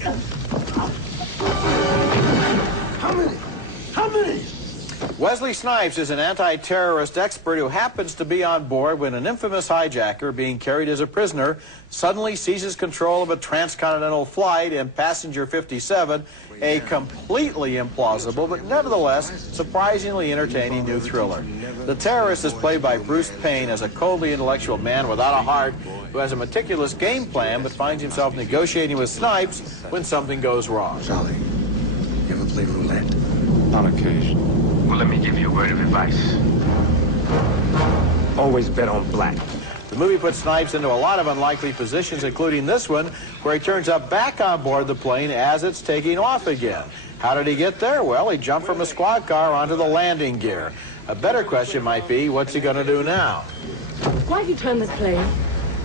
How many? How many? Wesley Snipes is an anti-terrorist expert who happens to be on board when an infamous hijacker being carried as a prisoner suddenly seizes control of a transcontinental flight in Passenger 57, a completely implausible but nevertheless surprisingly entertaining new thriller. The terrorist is played by Bruce Payne as a coldly intellectual man without a heart who has a meticulous game plan but finds himself negotiating with Snipes when something goes wrong. Charlie, you ever play roulette? On occasion. Well, let me give you a word of advice. Always bet on black. The movie puts Snipes into a lot of unlikely positions, including this one, where he turns up back on board the plane as it's taking off again. How did he get there? Well, he jumped from a squad car onto the landing gear. A better question might be, what's he going to do now? Why'd you turn the plane?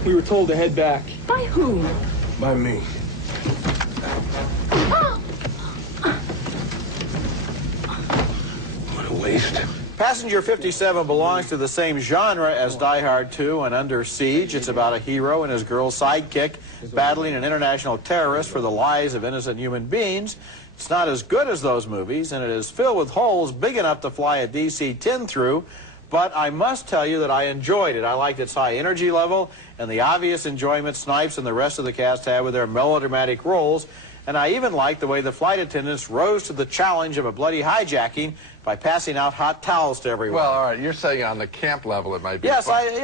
We were told to head back. By whom? By me. What a waste. Passenger 57 belongs to the same genre as Die Hard 2 and Under Siege. It's about a hero and his girl sidekick battling an international terrorist for the lives of innocent human beings. It's not as good as those movies, and it is filled with holes big enough to fly a DC-10 through, but I must tell you that I enjoyed it. I liked its high energy level and the obvious enjoyment Snipes and the rest of the cast had with their melodramatic roles, and I even liked the way the flight attendants rose to the challenge of a bloody hijacking by passing out hot towels to everyone. Well, all right, you're saying on the camp level it might be Yes, fun. I think,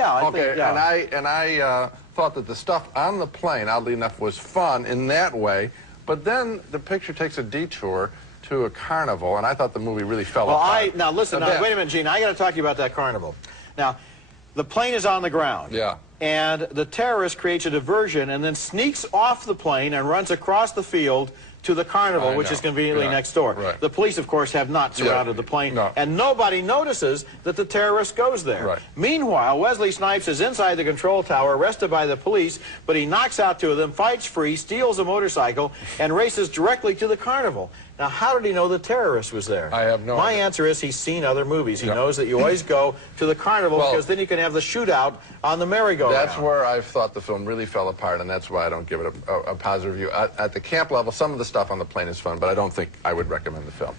yeah. And I thought that the stuff on the plane, oddly enough, was fun in that way, but then the picture takes a detour to a carnival, and I thought the movie really fell apart. Now listen, wait a minute, Gene, I got to talk to you about that carnival. Now, the plane is on the ground. Yeah. And the terrorist creates a diversion and then sneaks off the plane and runs across the field to the carnival, which is conveniently next door. Right. The police, of course, have not surrounded the plane, and nobody notices that the terrorist goes there. Right. Meanwhile, Wesley Snipes is inside the control tower, arrested by the police, but he knocks out two of them, fights free, steals a motorcycle, and races directly to the carnival. Now, how did he know the terrorist was there? I have no My idea. answer is he's seen other movies. He knows that you always go to the carnival because then you can have the shootout on the merry-go-round. That's where I thought the film really fell apart, and that's why I don't give it a positive review. At the camp level, some of the stuff on the plane is fun, but I don't think I would recommend the film.